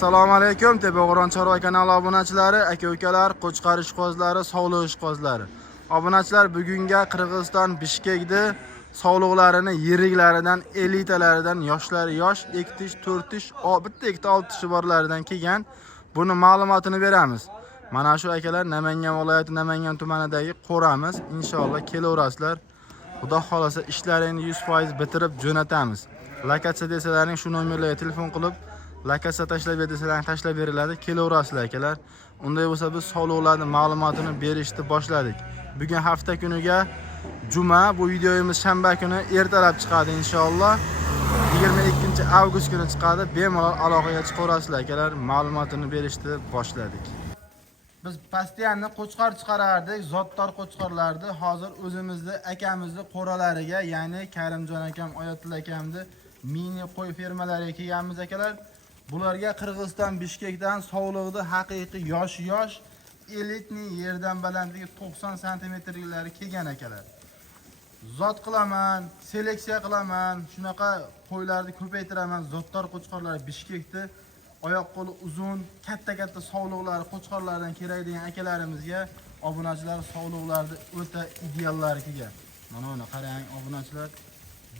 Assalomu alaykum, Tepag'o'ron Chorva kanali obunachilari, aka-ukalar, qo'chqar ishqibozlari, sog'liq ishqibozlari. Obunachilar bugunga Qirg'iziston Bishkekda sog'liqlarini yiriklaridan, elitalaridan, yoshlari yosh, 2 tish, 4 tish, bitta ikkita 6 tishi borlaridan kelgan. Buni ma'lumotini beramiz. Mana shu akalar Namangan viloyati Namangan tumanidagi qo'ramiz. Inshaalloh kelaverasizlar. Xudo xolasa ishlarini 100% bitirib jo'natamiz. Lokatsiya desalaring shu nomerlarga telefon qilib lokatsiya tashlab bersalar tashlab beriladi. Kelaverasizlar akalar. Unday bo'lsa biz sog'liqlarning ma'lumotini berishni boshladik. Bugun hafta kuniga juma, bu videomiz shanba kuni ertalab chiqadi inshaalloh. 22 avgust kuni chiqadi. Bemalol aloqaga chiqaverasizlar akalar. Ma'lumotini berishni boshladik. Biz pastiyanni qo'chqar chiqarardik, zotdor qo'chqarlarni. Hozir o'zimizni akamizni qo'ralariga, ya'ni Karimjon akam, Oyatilla akamni mini qo'y fermalariga kelganmiz akalar. Bularga Qirg'iziston Bishkekdan sog'liqni haqiqiy yosh elitni yerdan balandligi 90 santimetrlari kelgan akalar. Zot qilaman, seleksiya qilaman, shunaqa qo'ylarni ko'paytiraman. Zotdor qo'chqarlar Bishkekda oyoq qo'li uzun, katta sog'liqlari qo'chqarlardan kerak degan akalarimizga obunachilar sog'liqlarni o'ta ideallari kelgan. Mana buni qarang obunachilar.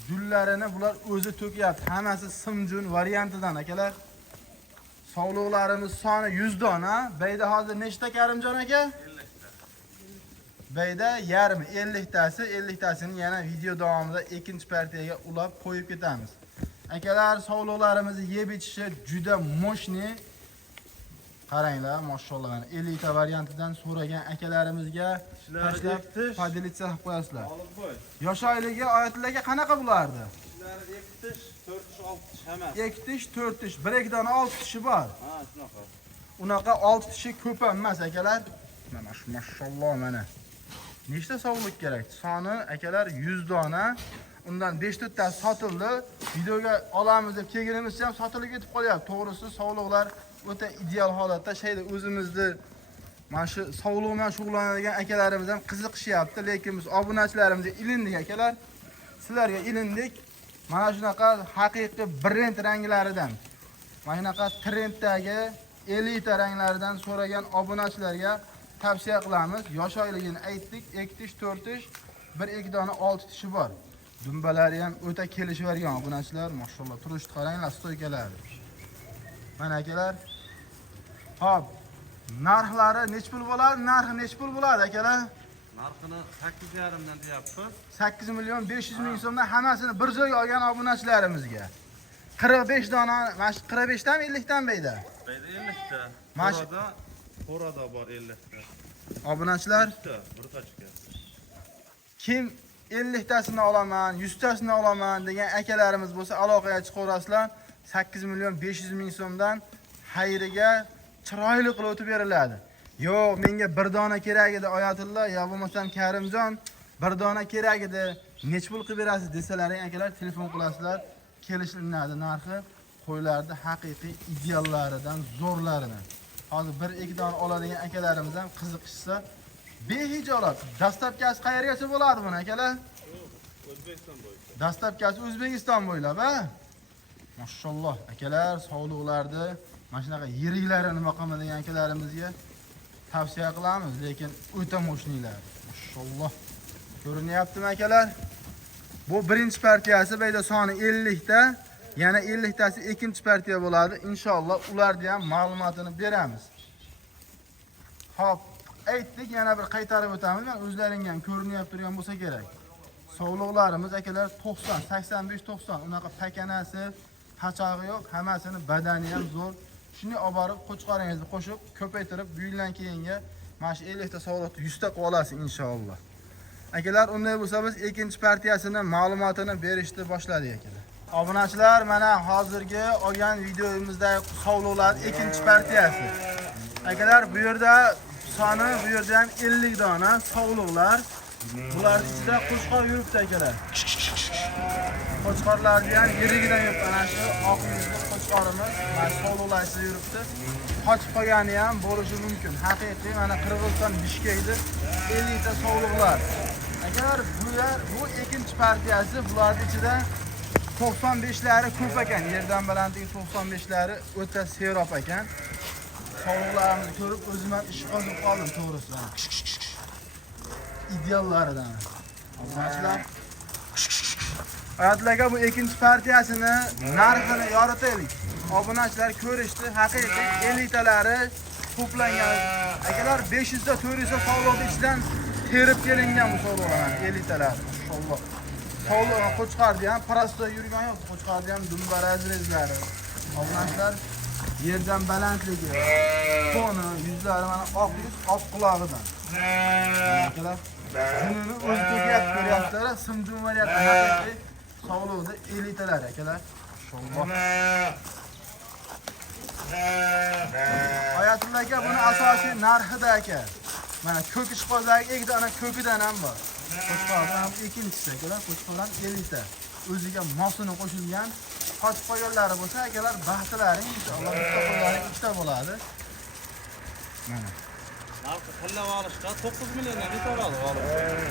Gullarini bular o'zi to'kyapti. Hammasi simjun variantidan akalar. Sog'liqlarimiz soni 100 dona. Bayda hozir nechta Karimjon aka? 50 ta. Bayda yarmi 50 tasi, 50 tasini yana video davomida ikkinchi partiyaga ulab qo'yib ketamiz. Akalar sog'liqlarimizni yeb ichishi juda moshni. Qaranglar, mashallah. 50 ta variantidan so'ragan akalarimizga tashlab padilitsiya qilib qo'yasizlar. Yosh oyligi Oyatlarga qanaqa bo'lardi? 2 tish, 4 tish, 6 tish hammasi. 2 tish, 4 tish, bir ikki dona 6 tishi bor. Ha, shunaqa. Unaqa 6 tishi ko'p emas akalar. Mana shu mashallah mana. Nechta sog'liq kerak? Soni akalar 100 dona. Undan 5-4 ta sotildi. Videoga olamiz deb kelganimizcha ham sotilib ketib qolyapti. To'g'risi sog'liqlar o'ta ideal holatda. Shayda o'zimizni mana shu sog'liq bilan shug'ullanadigan akalarimiz ham qiziqishyapti, lekin biz obunachilarimizga ilindik akalar. Sizlarga ilindik. Mana shunaqa haqiqiy brend ranglaridan, mana shunaqa trenddagi elita ranglaridan so'ragan obunachilarga tavsiya qilamiz. Yosh oyligini aytdik, 2 tish, 4 tish, bir ikki dona 6 tishi bor. Dumbalari ham o'ta kelishvergan obunachilar, mashallah. Turishni qaranglar, stoykalari. Mana akalar. Hop. Narxlari nech pul bo'ladi? Narxi nech pul bo'ladi akalar? Narxini 8,5 dan deyapti. 8 million 500 ming so'mdan hammasini bir joyga olgan obunachilarimizga. 45 dona, mana shu 45 dan 50 dan bayda. Bayda 50 ta. Qo'rada bor 50 ta. Obunachilar, bir tachka. kim 50 tasini olaman, 100 tasini olaman degan akalarimiz bo'lsa aloqaga chiqaverasizlar. 8 million 500 ming so'mdan xayriga chiroyli qilib o'tib beriladi. Yo'q, menga bir dona kerak edi Oyatilla, yo bo'lmasam Karimjon, bir dona kerak edi, nech pul qilib berasiz desalaring akalar telefon qilasizlar, kelishiladi narxi. Qo'ylarni haqiqiy ideallaridan, zo'rlaridan. Hozir 1-2 dona oladigan akalarimiz ham qiziqishsa, behijolat. Dastlabkasi qayergacha bo'ladi buni akalar? O'zbekiston bo'yicha. Dastlabkasi O'zbekiston bo'ylab, ha? Mashallah, akalar sog'liqlarni, mana shunaqa yiriklarini nima qiladigan akalarimizga tavsiya qilamiz, lekin o'ta mo'shniylar. Mashallah. Ko'rinyaptimi akalar? Bu birinchi partiyasi, bayda soni 50 ta, yana 50 tasi ikkinchi partiya bo'ladi. Inshaalloh ularni ham ma'lumotini beramiz. Hop, aytdik, yana bir qaytarib o'tamiz. Men o'zlaringa ham ko'rinyapti turgan bo'lsa kerak. Sog'liqlarimiz akalar 90, 85, 90. Unaqa pakanasi, hachog'i yo'q, hammasini badani ham zo'r. Shuni olib borib qo'chqaringizni qo'shib, ko'paytirib, bu yildan keyinga mana shu 50 ta sog'liqni 100 ta qilib olasiz inshaalloh. Akalar, unday bo'lsa biz ikkinchi partiyasini ma'lumotini berishni boshladik akalar. Obunachilar, mana hozirgi olgan videomizdagi sog'liqlar ikkinchi partiyasi. Akalar, bu yerda soni bu yerda ham 50 dona sog'liqlar. Bular ichida qo'chqor yuribdi akalar. Qo'chqorlarni ham yirigidan yo'q, mana shu oq yuzli qo'chqorimiz, mana sog'liqlar ichida yuribdi. Qochib qolgani ham bo'lishi mumkin. Haqiqiy mana Qirg'iziston Bishkekda 50 ta sog'liqlar. Agar bu ikkinchi partiyasi, bularning ichida 95'lari ko'p ekan. Yerdan balandligi 95'lari o'ta serob ekan. Sovuqlarimizni ko'rib o'zim ham ish qozib qoldim to'g'risi. Ideallaridan. Obunachilar Hayatlarga bu ikinci partiyasini narxini yoritaylik. Obunachilar ko'rishdi, haqiqiy elitalari to'plangan. Akalar 500 ta 400 ta sog'liq ichidan terib kelingan bu sog'liqlar, elitalar. Maşallah. Sog'liq qo'chqardi ham, prosto yurgan yo'q, qo'chqardi ham dumbar azrizlari. Obunachilar yerdan balandligi, toni, yuzlari mana oq yuz, oq qulog'idan. Akalar Gününü o'z to'kiyat ko'ryapsizlar, simdim variantda haqiqiy sog'liqda elitalar akalar. Maşallah. Hayatulla aka buni asosiy narxida aka. Mana ko'k ishqozdagi ikkita ana ko'kidan ham bor. Qo'chqordan ham ikkinchisi akalar, qo'chqordan elita. O'ziga mosini qo'shilgan qochib qolganlari bo'lsa akalar baxtlaring inshaalloh bitta qo'llaring ikkita bo'ladi. Mana Narxi tilla olishga 9 milliondan bitoradi g'olib.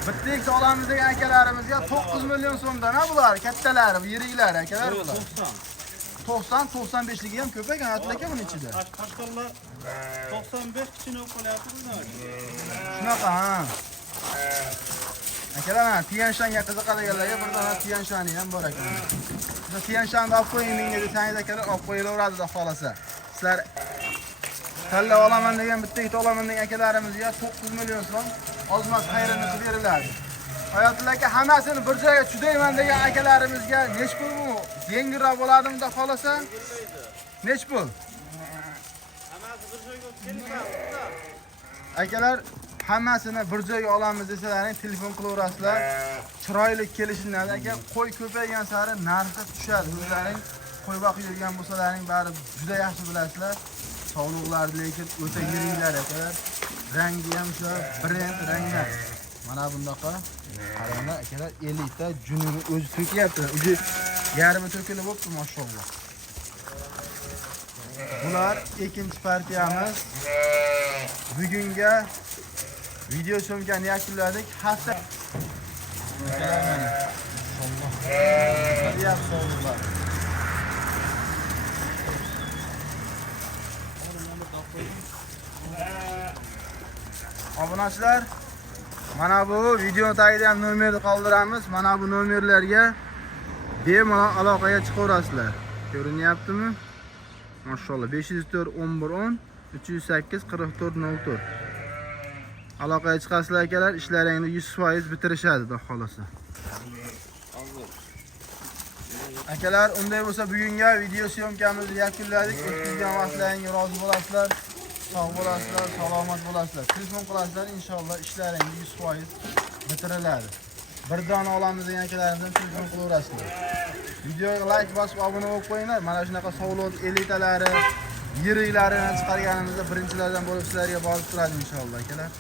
bitta ikkita olamiz degan akalarimizga 9 million so'mdan ha bular, kattalari, yiriklari akalar bular. 90-95 ligi ham ko'p ekan atlaka buning ichida. Qashqarlar 95 kichini qo'yapti bizdan. Shunaqa ha. Akalar mana Tianshanga qiziqadiganlarga bir dona Tianshani ham bor ekan. Siz Tianshanni olib qo'ying menga desangiz akalar olib qo'yilaveradi xudo xolasa. Sizlar talla olaman degan bitta ikkita olaman degan akalarimizga 9 million so'm ozmas xayrini qilib beriladi. Hayotlar aka hammasini bir joyga chudayman degan akalarimizga nech pul bu? Yengilroq bo'ladimi xudo xolasa? Nech pul? Hammasi bir joyga kelishadi. Akalar hammasini bir joyga olamiz desalaring telefon qilaverasizlar. Chiroyli kelishinglar aka, qo'y ko'paygan sari narxi tushadi. O'zlaring qo'y boqib yurgan bo'lsalaring bari juda yaxshi bilasizlar. Sog'liqlar lekin o'ta yiringlar akalar. Rangi ham shu brend ranglar. Mana bundaqa qaranglar akalar, elita junini o'zi to'kyapti. Uji yarmi to'kilib bo'pti, mashallah. Bular ikkinchi partiyamiz. Bugunga video syomkani yakunladik. Hafta Obunachilar, mana bu video tagida ham nomerni qoldiramiz. Mana bu nomerlarga bemalol aloqaga chiqaverasizlar. Ko'rinyaptimi? Maşallah 504 1110 308 4404. Aloqaga chiqasizlar akalar, ishlaringizni 100% bitirishadi xudo xolasa. Akalar, unday bo'lsa bugunga video syomkamizni yakunladik. O'tkazgan vaqtlaringizga rozi bo'lasizlar, sog' bo'lasizlar, salomat bo'lasizlar. Telefon qilasizlar, inshaalloh ishlaringiz 100% bitiriladi. Bir dona olamiz degan akalarimizdan telefon qilaverasizlar. Videoga like bosib obuna bo'lib qo'yinglar. Mana shunaqa sog'liq elitalari, yiriklarini chiqarganimizda birinchilardan bo'lib sizlarga borib turadi inshaalloh akalar.